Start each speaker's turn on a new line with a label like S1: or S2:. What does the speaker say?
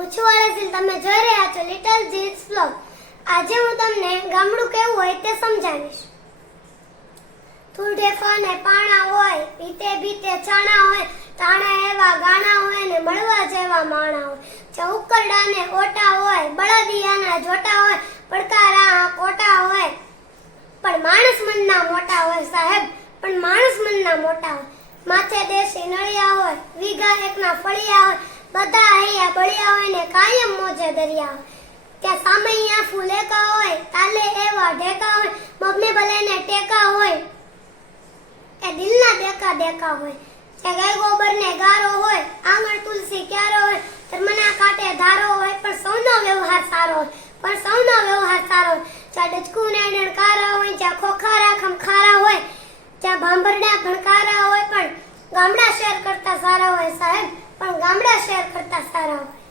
S1: હું તમે જોઈ રહ્યા છો લિટલ જીન્સ બ્લોગ આજે હું તમને ગામડું કેવું હોય તે સમજાવીશ. થૂડે ફાને પાણા હોય, પીતે બીતે ચાણા હોય, તાણા એવા ગાણા હોય ને મળવા જેવા માણા હોય. જે ઉકરડા ને ઓટા હોય, બળદિયાના જોટા હોય, પડકારા કોટા હોય. પણ માણસ મનના મોટા હોય સાહેબ, પણ માણસ મનના મોટા હોય. માથે દેશી નળિયા હોય, વીઘા એકના ફળિયા હોય બધા હૈયા બળિયા હોય ને કાયમ મોજે દરિયા ત્યાં અહીંયા ફૂલેકા હોય, તાલે એવા ઢેકા હોય, મગને ભલે ને ટેકા હોય. એ દિલના દેકા દેકા હોય. ત્યાં ગાય ગોબર ને ગારો હોય, આંગણ તુલસી ક્યારો હોય, ધર્મના કાંઠે ધારો હોય, પણ સૌનો વ્યવહાર સારો હોય. પણ સૌનો વ્યવહાર સારો હોય. જ્યાં ડચકું ને ડણકારા હોય, જ્યાં ખોખારા ખમખારા હોય, જ્યાં ભાંભરડા ભણકારા હોય, પણ ગામડા શહેર કરતા સારા હોય સાહેબ. ગામડા શહેર કરતા સારા હોય.